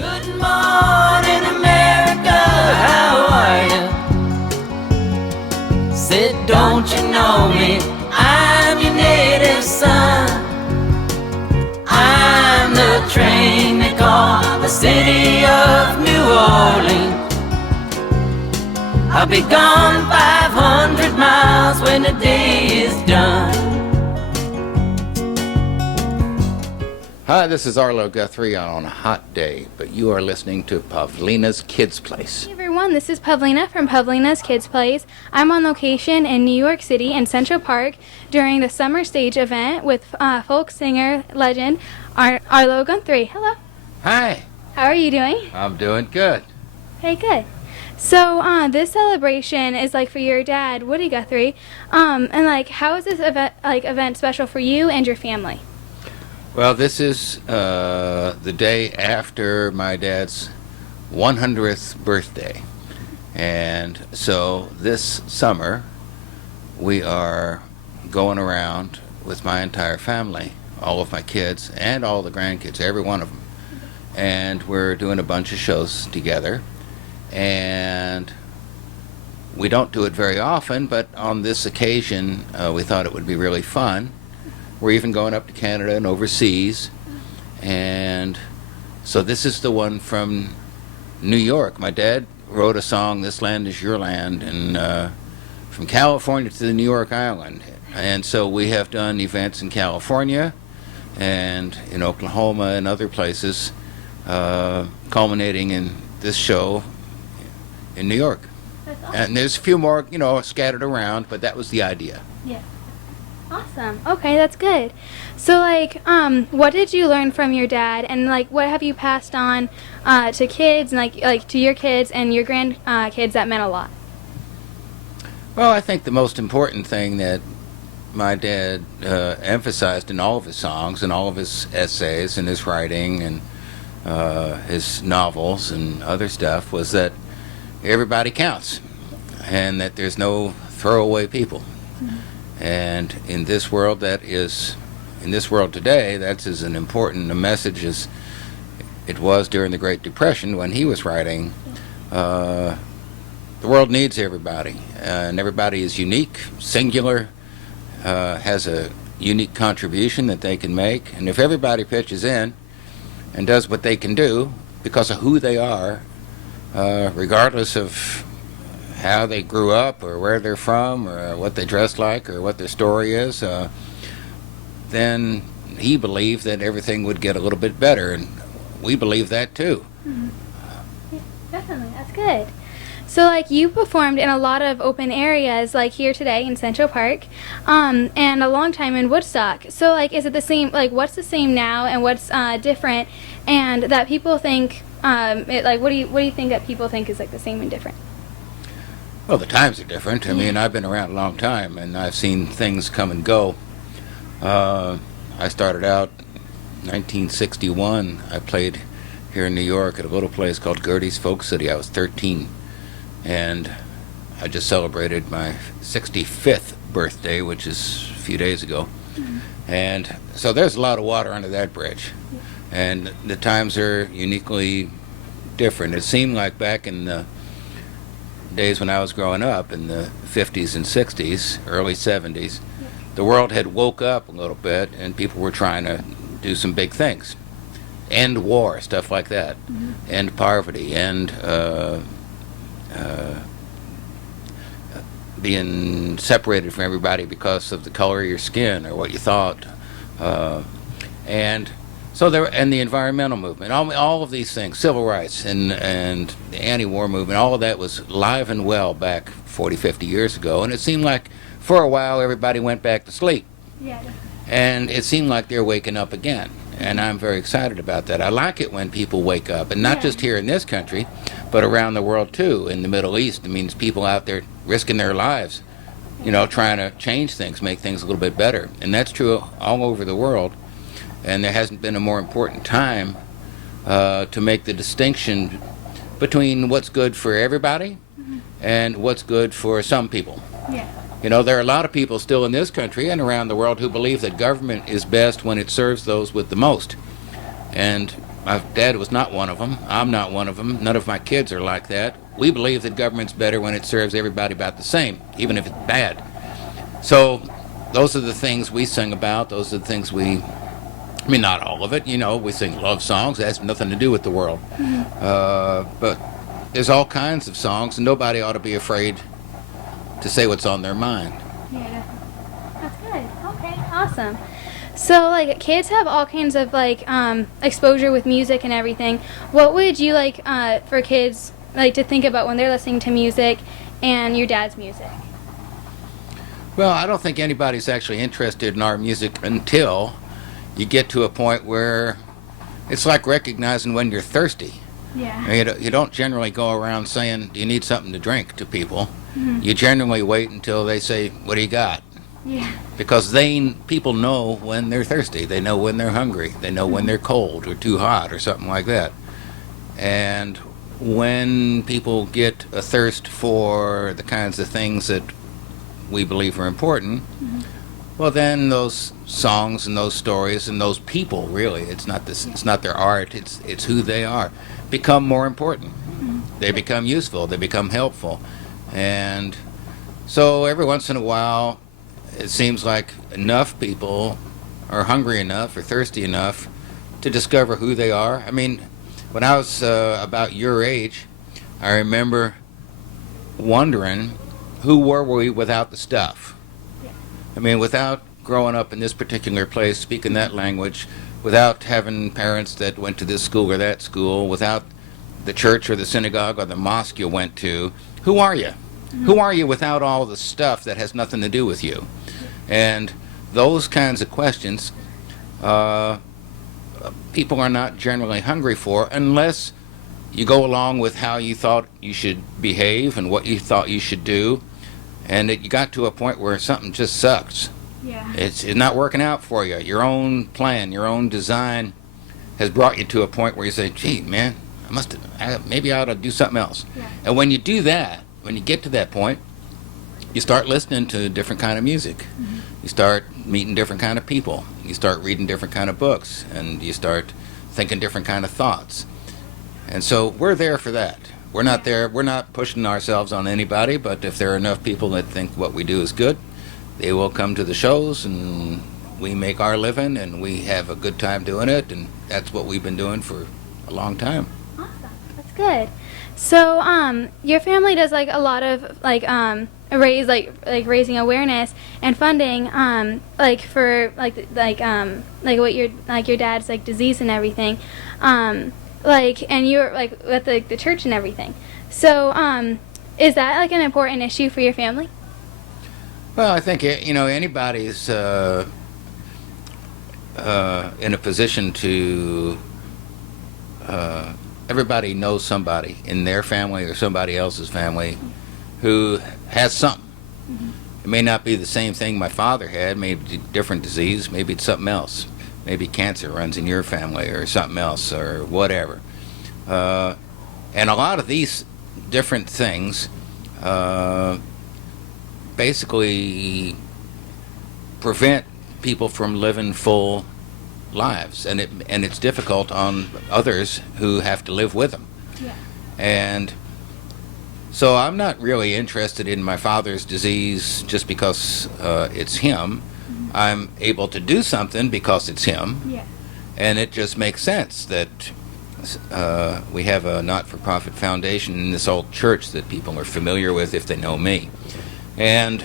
Good morning, America, how are you? Said, don't you know me? I'm your native son. I'm the train they call the city of New Orleans. I'll be gone 500 miles when the day is done. Hi, this is Arlo Guthrie on a hot day, but you are listening to Pavlina's Kidz Place. Hey everyone, this is Pavlina from Pavlina's Kidz Place. I'm on location in New York City in Central Park during the summer stage event with folk singer legend Arlo Guthrie. Hello. Hi. How are you doing? I'm doing good. Hey, good. So this celebration is like for your dad, Woody Guthrie, and like how is this event special for you and your family? Well, this is the day after my dad's 100th birthday. And so this summer, we are going around with my entire family, all of my kids and all the grandkids, every one of them. And we're doing a bunch of shows together. And we don't do it very often, but on this occasion, we thought it would be really fun. We're even going up to Canada and overseas. And so this is the one from New York. My dad wrote a song, This Land Is Your Land, and from California to the New York Island. And so we have done events in California and in Oklahoma and other places, culminating in this show in New York. That's awesome. And there's a few more, scattered around, but that was the idea. Yeah. Awesome. Okay, that's good. So, like, what did you learn from your dad, and like, what have you passed on to kids, and like to your kids and your grandkids that meant a lot? Well, I think the most important thing that my dad emphasized in all of his songs and all of his essays and his writing and his novels and other stuff was that everybody counts, and that there's no throwaway people. Mm-hmm. And in this world today, that's as an important a message as it was during the Great Depression when he was writing. The world needs everybody, and everybody is unique, singular, has a unique contribution that they can make. And if everybody pitches in and does what they can do because of who they are, regardless of how they grew up or where they're from or what they dress like or what their story is, then he believed that everything would get a little bit better, and we believe that too. Mm-hmm. Yeah, definitely, that's good. So like you performed in a lot of open areas like here today in Central Park, and a long time in Woodstock. So like is it the same, like what's the same now and what's different, and that people think, what do you think that people think is like the same and different? Well, the times are different. I mean, I've been around a long time, and I've seen things come and go. I started out 1961. I played here in New York at a little place called Gertie's Folk City. I was 13, and I just celebrated my 65th birthday, which is a few days ago. Mm-hmm. And so there's a lot of water under that bridge. Yeah. And the times are uniquely different. It seemed like back in the days when I was growing up in the 50s and 60s, early 70s, the world had woke up a little bit and people were trying to do some big things. End war, stuff like that. Mm-hmm. End poverty, end being separated from everybody because of the color of your skin or what you thought. And so and the environmental movement, all of these things, civil rights and the anti-war movement, all of that was live and well back 40, 50 years ago. And it seemed like for a while everybody went back to sleep. Yeah. And it seemed like they're waking up again. And I'm very excited about that. I like it when people wake up, and not just here in this country, but around the world too. In the Middle East, it means people out there risking their lives, trying to change things, make things a little bit better. And that's true all over the world. And there hasn't been a more important time to make the distinction between what's good for everybody and what's good for some people. Yeah. There are a lot of people still in this country and around the world who believe that government is best when it serves those with the most. And My dad was not one of them. I'm not one of them. None of my kids are like that. We believe that government's better when it serves everybody about the same, even if it's bad. So those are the things we sing about. Those are the things I mean, not all of it. We sing love songs. That has nothing to do with the world. But there's all kinds of songs, and nobody ought to be afraid to say what's on their mind. Yeah, that's good. Okay, awesome. So, like, kids have all kinds of, like, exposure with music and everything. What would you like for kids, like, to think about when they're listening to music and your dad's music? Well, I don't think anybody's actually interested in our music until you get to a point where it's like recognizing when you're thirsty. Yeah. You don't generally go around saying, do you need something to drink to people. Mm-hmm. You generally wait until they say, what do you got? Yeah. Because people know when they're thirsty. They know when they're hungry. They know when they're cold or too hot or something like that. And when people get a thirst for the kinds of things that we believe are important, well, then those songs and those stories and those people, really, it's not their art, it's who they are, become more important. They become useful. They become helpful. And so every once in a while, it seems like enough people are hungry enough or thirsty enough to discover who they are. I mean, when I was about your age, I remember wondering, who were we without the stuff? I mean, without growing up in this particular place, speaking that language, without having parents that went to this school or that school, without the church or the synagogue or the mosque you went to, who are you? Who are you without all the stuff that has nothing to do with you? And those kinds of questions, people are not generally hungry for unless you go along with how you thought you should behave and what you thought you should do, and you got to a point where something just sucks. Yeah. It's not working out for you. Your own plan, your own design has brought you to a point where you say, gee, man, maybe I ought to do something else. Yeah. And when you do that, when you get to that point, you start listening to different kind of music. You start meeting different kind of people. You start reading different kind of books, and you start thinking different kind of thoughts. And so we're there for that. We're not there. We're not pushing ourselves on anybody, but if there are enough people that think what we do is good, they will come to the shows, and we make our living, and we have a good time doing it, and that's what we've been doing for a long time. Awesome. That's good. So, your family does like a lot of raising awareness and funding, for what your dad's like disease and everything, and you're like with the church and everything. So, is that like an important issue for your family? Well, I think anybody's in a position to. Everybody knows somebody in their family or somebody else's family who has something. It may not be the same thing my father had, maybe a different disease, maybe it's something else. Maybe cancer runs in your family or something else or whatever. And a lot of these different things basically prevent people from living full lives, and it's difficult on others who have to live with them. Yeah. And so I'm not really interested in my father's disease just because it's him. I'm able to do something because it's him. Yeah. And it just makes sense that we have a not-for-profit foundation in this old church that people are familiar with if they know me. And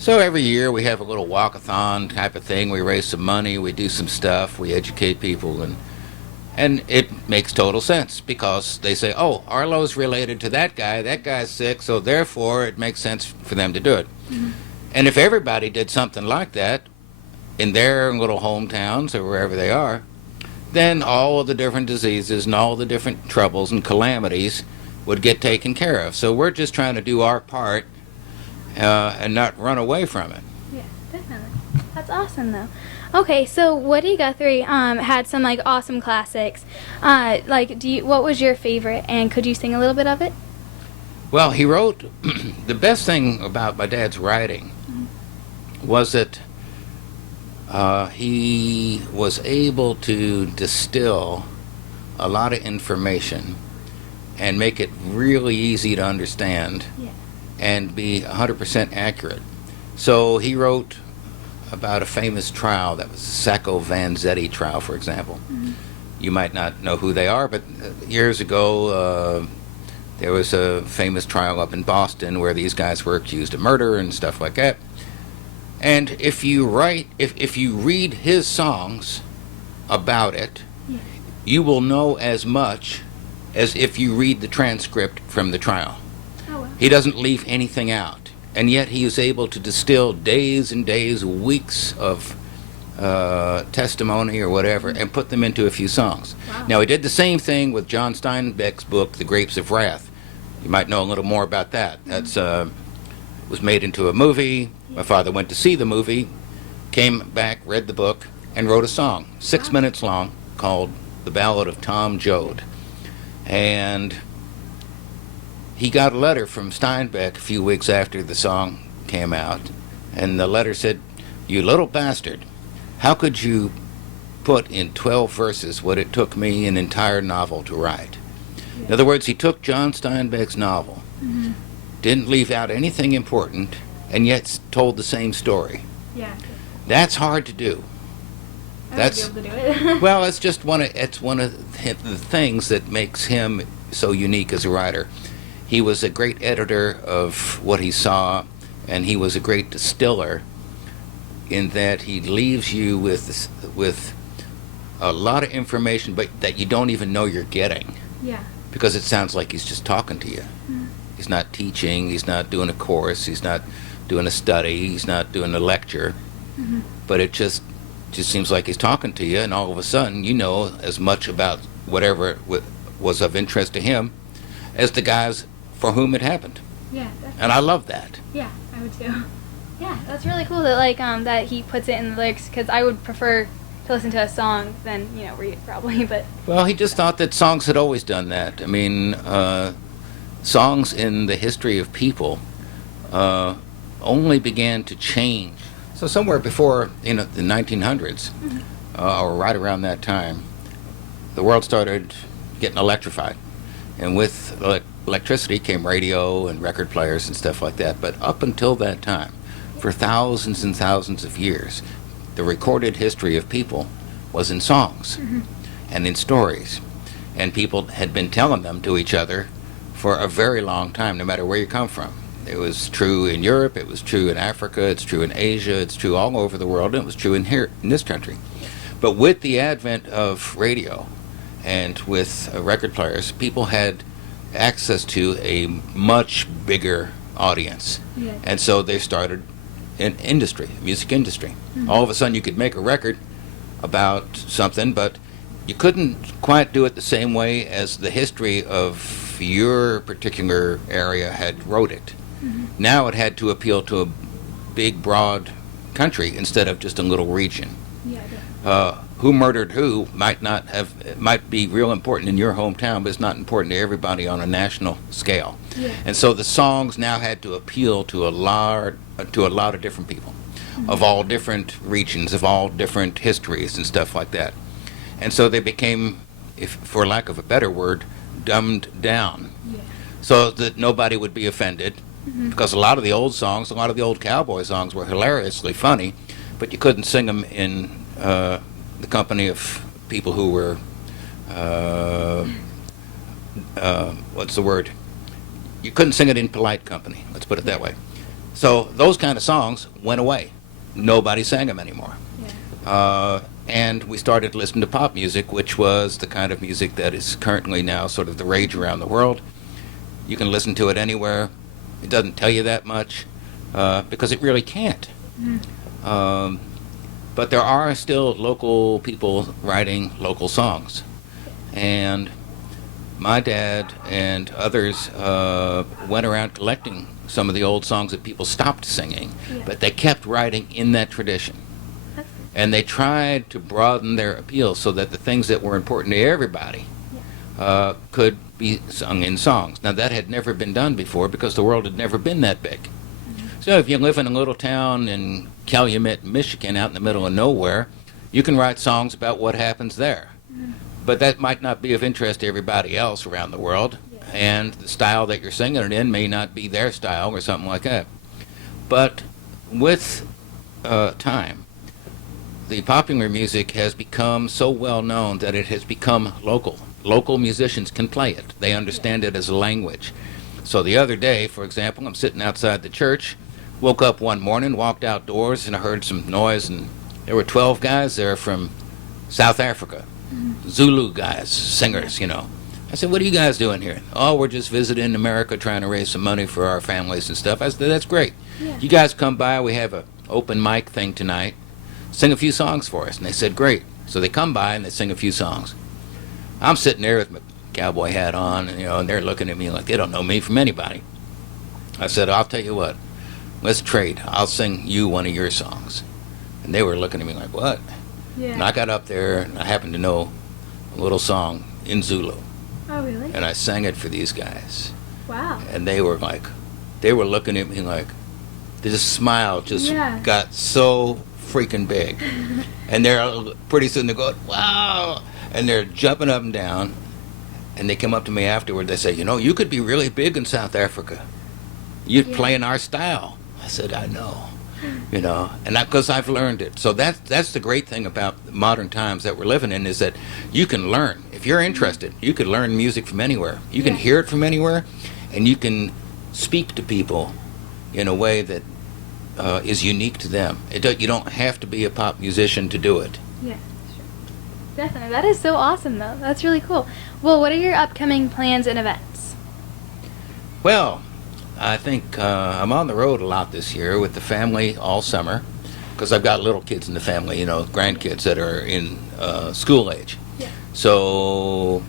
so every year we have a little walk-a-thon type of thing. We raise some money, we do some stuff, we educate people, and it makes total sense because they say, oh, Arlo's related to that guy's sick, so therefore it makes sense for them to do it. And if everybody did something like that in their little hometowns or wherever they are, then all of the different diseases and all the different troubles and calamities would get taken care of. So we're just trying to do our part and not run away from it. Yeah, definitely. That's awesome, though. Okay, so Woody Guthrie had some like awesome classics. What was your favorite, and could you sing a little bit of it? Well, he wrote. The best thing about my dad's writing was that he was able to distill a lot of information and make it really easy to understand Yeah. and be 100% accurate. So he wrote about a famous trial that was the Sacco-Vanzetti trial, for example. You might not know who they are, but years ago there was a famous trial up in Boston where these guys were accused of murder and stuff like that. And if you read his songs about it, Yeah. you will know as much as if you read the transcript from the trial. Oh, wow. He doesn't leave anything out, and yet he is able to distill days and days, weeks of testimony or whatever, and put them into a few songs. Wow. Now, he did the same thing with John Steinbeck's book, The Grapes of Wrath. You might know a little more about that. That's was made into a movie. My father went to see the movie, came back, read the book, and wrote a song, 6 minutes long, called The Ballad of Tom Joad. And he got a letter from Steinbeck a few weeks after the song came out, and the letter said, "You little bastard, how could you put in 12 verses what it took me an entire novel to write?" In other words, he took John Steinbeck's novel, didn't leave out anything important, and yet told the same story. Yeah. That's hard to do. That's I would be able to do it. well, it's one of the things that makes him so unique as a writer. He was a great editor of what he saw, and he was a great distiller in that he leaves you with a lot of information, but that you don't even know you're getting, Yeah. because it sounds like he's just talking to you. He's not teaching, he's not doing a course, he's not doing a study, he's not doing a lecture, but it just seems like he's talking to you, and all of a sudden you know as much about whatever was of interest to him as the guys for whom it happened. Yeah, definitely. And I love that. Yeah, I would too. Yeah, that's really cool that that he puts it in the lyrics, because I would prefer to listen to a song than read it probably. But Well, he just thought that songs had always done that. I mean, songs in the history of people only began to change. So somewhere before the 1900s, or right around that time, the world started getting electrified, and with electricity came radio and record players and stuff like that. But up until that time, for thousands and thousands of years, the recorded history of people was in songs and in stories, and people had been telling them to each other for a very long time, no matter where you come from. It was true in Europe, it was true in Africa, it's true in Asia, it's true all over the world, and it was true in this country. But with the advent of radio and with record players, people had access to a much bigger audience. Yeah. And so they started an industry, music industry. All of a sudden you could make a record about something, but you couldn't quite do it the same way as the history of your particular area had wrote it. Now it had to appeal to a big, broad country instead of just a little region. yeah, Who murdered who might be real important in your hometown, but it's not important to everybody on a national scale. Yeah. And so the songs now had to appeal to a lot of different people, of all different regions, of all different histories and stuff like that. And so they became, if for lack of a better word, dumbed down, yeah, so that nobody would be offended. Because a lot of the old songs, a lot of the old cowboy songs were hilariously funny, but you couldn't sing them in the company of people who were, what's the word? You couldn't sing it in polite company, let's put it that way. So those kind of songs went away. Nobody sang them anymore. yeah, And we started listening to pop music, which was the kind of music that is currently now sort of the rage around the world. You can listen to it anywhere. It doesn't tell you that much, because it really can't. But there are still local people writing local songs. And my dad and others went around collecting some of the old songs that people stopped singing, Yeah. but they kept writing in that tradition. that's And they tried to broaden their appeal so that the things that were important to everybody could be sung in songs. Now, that had never been done before because the world had never been that big. So if you live in a little town in Calumet, Michigan, out in the middle of nowhere, you can write songs about what happens there. but that might not be of interest to everybody else around the world, and the style that you're singing it in may not be their style or something like that. But with time, the popular music has become so well known that it has become local. Local musicians can play it. They understand it as a language. So the other day, for example, I'm sitting outside the church, woke up one morning, walked outdoors, and I heard some noise, and there were 12 guys there from South Africa. Zulu guys, singers, you know. I said, what are you guys doing here? Oh, we're just visiting America, trying to raise some money for our families and stuff. I said, that's great. Yeah. You guys come by, we have an open mic thing tonight. Sing a few songs for us. And they said, great. So they come by and they sing a few songs. I'm sitting there with my cowboy hat on, and, you know, and they're looking at me like they don't know me from anybody. I said, I'll tell you what, let's trade. I'll sing you one of your songs. And they were looking at me like, what? Yeah. And I got up there, and I happened to know a little song in Zulu. Oh, really? And I sang it for these guys. Wow. And they were looking at me like, this smile just Yeah. got so freaking big. And they're pretty soon they're going, wow. And they're jumping up and down. And they come up to me afterward. They say, you know, you could be really big in South Africa. You'd play in our style. I said, I know. You know, and because I've learned it. So that's the great thing about the modern times that we're living in, is that you can learn. If you're interested, you can learn music from anywhere. You can hear it from anywhere, and you can speak to people in a way that is unique to them. You don't have to be a pop musician to do it. Yeah, sure. Definitely. That is so awesome, though. That's really cool. Well, what are your upcoming plans and events? Well, I think I'm on the road a lot this year with the family all summer, because I've got little kids in the family, you know, grandkids that are in school age. Yeah. So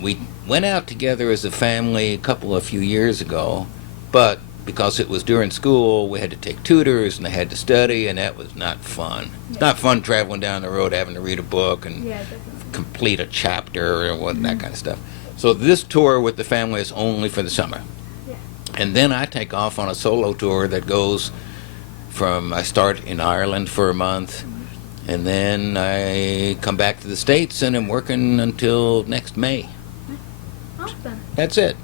we went out together as a family a few years ago, but because it was during school, we had to take tutors and they had to study, and that was not fun. It's not fun traveling down the road having to read a book and complete a chapter and that kind of stuff. So this tour with the family is only for the summer. And then I take off on a solo tour that goes I start in Ireland for a month, and then I come back to the States, and I'm working until next May. Awesome. That's it.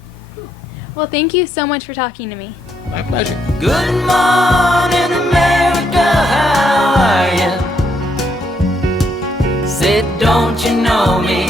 Well, thank you so much for talking to me. My pleasure. Good morning, America, how are you? Said, don't you know me?